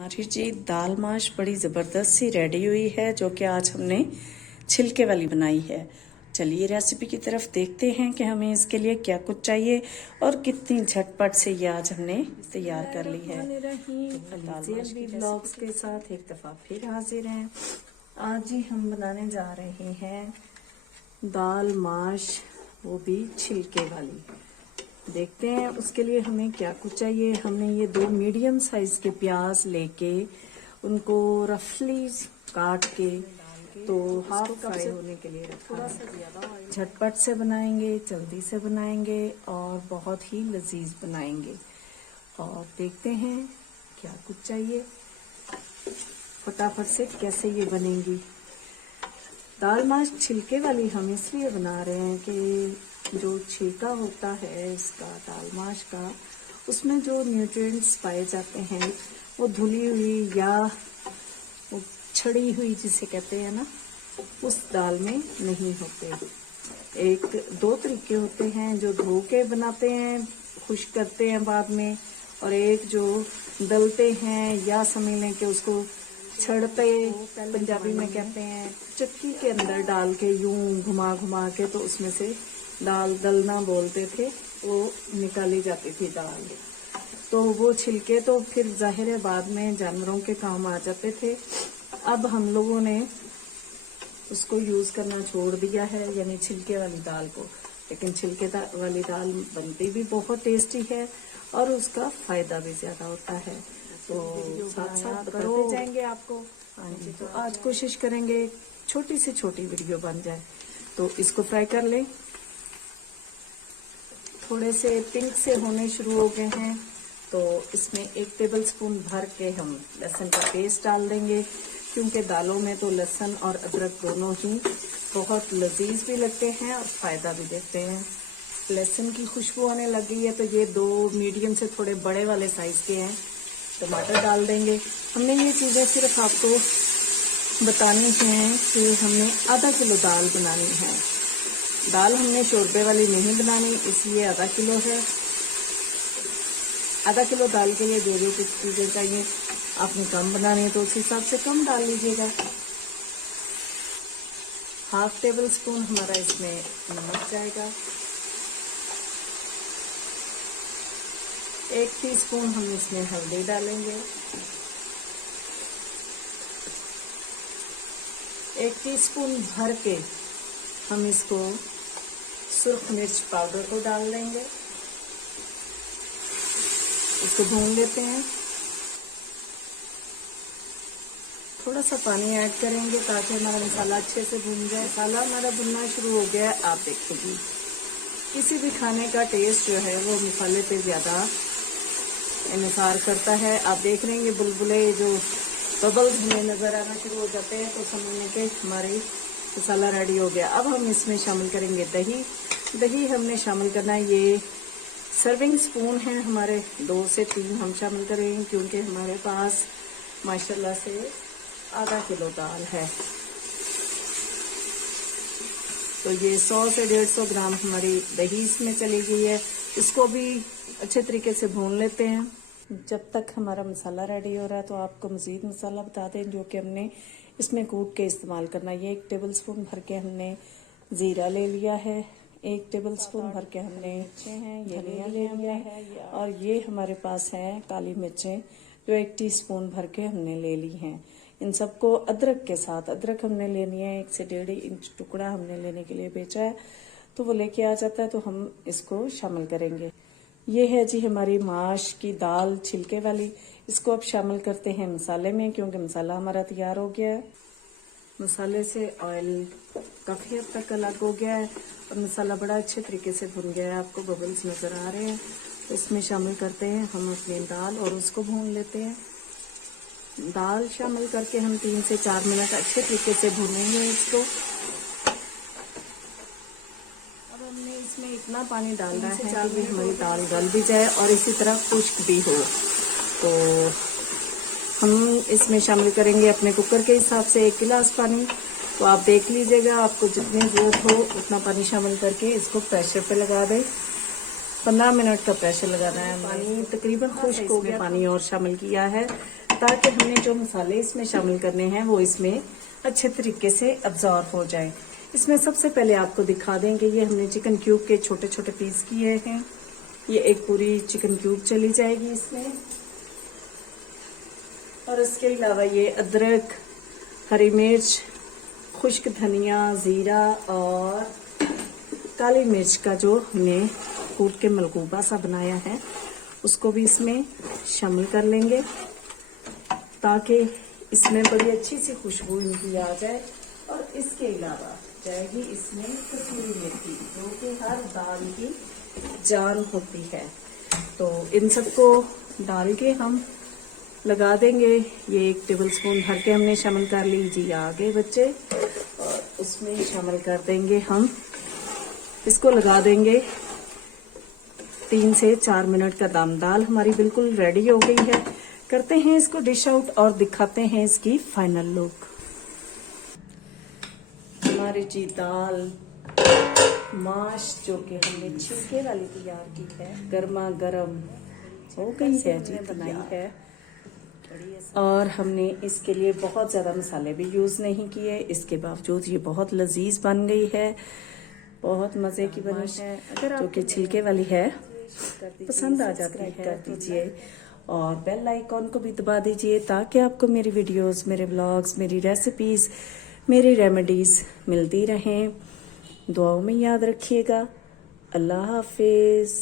हमारी जी दाल माश बड़ी ज़बरदस्त सी रेडी हुई है, जो कि आज हमने छिलके वाली बनाई है। चलिए रेसिपी की तरफ देखते हैं कि हमें इसके लिए क्या कुछ चाहिए और कितनी झटपट से ये आज हमने तैयार कर ली है। व्लॉग्स के साथ एक दफ़ा फिर हाजिर हैं। आज ही हम बनाने जा रहे हैं दाल माश, वो भी छिलके वाली। देखते हैं उसके लिए हमें क्या कुछ चाहिए। हमने ये 2 मीडियम साइज के प्याज लेके उनको रफली काट के तो हाफ फ्राई होने के लिए रखा है। झटपट से बनाएंगे, जल्दी से बनाएंगे और बहुत ही लजीज बनाएंगे। और देखते हैं क्या कुछ चाहिए, फटाफट से कैसे ये बनेंगी। दाल माश छिलके वाली हम इसलिए बना रहे हैं कि जो छिलका होता है इसका दाल माश का, उसमें जो न्यूट्रिएंट्स पाए जाते हैं वो धुली हुई या वो छड़ी हुई जिसे कहते हैं ना, उस दाल में नहीं होते। एक 2 तरीके होते हैं, जो धो के बनाते हैं, खुश्क करते हैं बाद में, और एक जो दलते हैं या समझ लें कि उसको छड़ते पंजाबी में कहते हैं, चक्की के अंदर डाल के यूं घुमा घुमा के तो उसमें से दाल दलना बोलते थे, वो निकाली जाती थी दाल। तो वो छिलके तो फिर जाहिर है बाद में जानवरों के काम आ जाते थे। अब हम लोगों ने उसको यूज करना छोड़ दिया है, यानी छिलके वाली दाल को। लेकिन छिलके वाली दाल बनती भी बहुत टेस्टी है और उसका फायदा भी ज्यादा होता है। तो साथ साथ बताते जाएंगे आपको। हाँ जी, तो आज कोशिश करेंगे छोटी से छोटी वीडियो बन जाए। तो इसको फ्राई कर लें। थोड़े से पिंक से होने शुरू हो गए हैं, तो इसमें 1 टेबलस्पून भर के हम लहसुन का पेस्ट डाल देंगे, क्योंकि दालों में तो लहसुन और अदरक दोनों ही बहुत लजीज भी लगते हैं और फायदा भी देते हैं। लहसुन की खुशबू आने लगी है, तो ये 2 मीडियम से थोड़े बड़े वाले साइज के हैं टमाटर डाल देंगे। हमने ये चीजें सिर्फ आपको बतानी है कि हमने आधा किलो दाल बनानी है। दाल हमने शोरबे वाली नहीं बनानी, इसलिए आधा किलो है। आधा किलो दाल के लिए जो कुछ चीजें चाहिए, आपने कम बनानी है तो उस हिसाब से कम डाल लीजिएगा। हाफ टेबल स्पून हमारा इसमें नमक जाएगा। 1 टीस्पून हम इसमें हल्दी डालेंगे। 1 टीस्पून भर के हम इसको सुर्ख मिर्च पाउडर को डाल देंगे। इसको भून लेते हैं। थोड़ा सा पानी ऐड करेंगे ताकि हमारा मसाला अच्छे से भून जाए। मसाला हमारा भुनना शुरू हो गया है। आप देखिए, किसी भी खाने का टेस्ट जो है वो मसाले पे ज्यादा इन्हिसार करता है। आप देख रहे हैं ये बुलबुले जो बबल्स हमें नजर आना शुरू हो जाते हैं, तो समझने के हमारी मसाला रेडी हो गया। अब हम इसमें शामिल करेंगे दही। दही हमने शामिल करना है, ये सर्विंग स्पून है हमारे 2 से 3 हम शामिल करेंगे, क्योंकि हमारे पास माशाल्लाह से आधा किलो दाल है। तो ये 100 से 150 ग्राम हमारी दही इसमें चली गई है। इसको भी अच्छे तरीके से भून लेते हैं। जब तक हमारा मसाला रेडी हो रहा है, तो आपको मजीद मसाला बता दें जो कि हमने इसमें कूट के इस्तेमाल करना है। ये 1 टेबलस्पून भर के हमने जीरा ले लिया है। 1 टेबलस्पून भर के हमने धनिया ले लिया है, और ये हमारे पास है काली मिर्चें जो 1 टीस्पून भर के हमने ले ली हैं। इन सबको अदरक के साथ, अदरक हमने लेनी है 1 से 1.5 इंच टुकड़ा हमने लेने के लिए बेचा है, तो वो लेके आ जाता है, तो हम इसको शामिल करेंगे। ये है जी हमारी माश की दाल छिलके वाली। इसको अब शामिल करते हैं मसाले में, क्योंकि मसाला हमारा तैयार हो गया है। मसाले से ऑयल काफी हद तक अलग हो गया है और मसाला बड़ा अच्छे तरीके से भुन गया है। आपको बबल्स नजर आ रहे हैं। तो इसमें शामिल करते हैं हम अपनी दाल और उसको भून लेते हैं। दाल शामिल करके हम 3 से 4 मिनट अच्छे तरीके से भूनेंगे इसको। अब हमने इसमें इतना पानी डालना है कि हमारी दाल गल भी जाए और इसी तरह खुश्क भी हो। तो हम इसमें शामिल करेंगे अपने कुकर के हिसाब से 1 गिलास पानी। तो आप देख लीजिएगा, आपको जितनी जरूरत हो उतना पानी शामिल करके इसको प्रेशर पे लगा दें। 15 मिनट का प्रेशर लगाना है। पानी तकरीबन खुश्क हो गया, पानी और शामिल किया है ताकि हमने जो मसाले इसमें शामिल करने हैं वो इसमें अच्छे तरीके से अब्जॉर्ब हो जाए। इसमें सबसे पहले आपको दिखा देंगे, ये हमने चिकन क्यूब के छोटे छोटे पीस किए हैं। ये एक पूरी चिकन क्यूब चली जाएगी इसमें। और इसके अलावा ये अदरक, हरी मिर्च, खुश्क धनिया, जीरा और काली मिर्च का जो हमने कूट के मलगूबा सा बनाया है उसको भी इसमें शामिल कर लेंगे, ताकि इसमें बड़ी अच्छी सी खुशबू इनकी आ जाए। और इसके अलावा जाएगी इसमें कसूरी मेथी, जो कि हर दाल की जान होती है। तो इन सबको डाल के हम लगा देंगे। ये 1 टेबलस्पून भर के हमने शामिल कर ली जी, आगे बच्चे। और उसमें शामिल कर देंगे हम, इसको लगा देंगे 3 से 4 मिनट का दम। दाल हमारी बिल्कुल रेडी हो गई है। करते हैं इसको डिश आउट और दिखाते हैं इसकी फाइनल लुक। हमारी जी दाल माश जो कि हमने छिलके वाली तैयार की है, गर्मा गर्म हो गई है जी, बनाई है। और हमने इसके लिए बहुत ज़्यादा मसाले भी यूज़ नहीं किए, इसके बावजूद ये बहुत लजीज बन गई है, बहुत मज़े की बनी है। जो कि छिलके वाली है, पसंद आ जाती है कर दीजिए और बेल आइकॉन को भी दबा दीजिए, ताकि आपको मेरी वीडियोस, मेरे व्लॉग्स, मेरी रेसिपीज़, मेरी रेमेडीज़ मिलती रहें। दुआओं में याद रखिएगा। अल्लाह हाफिज़।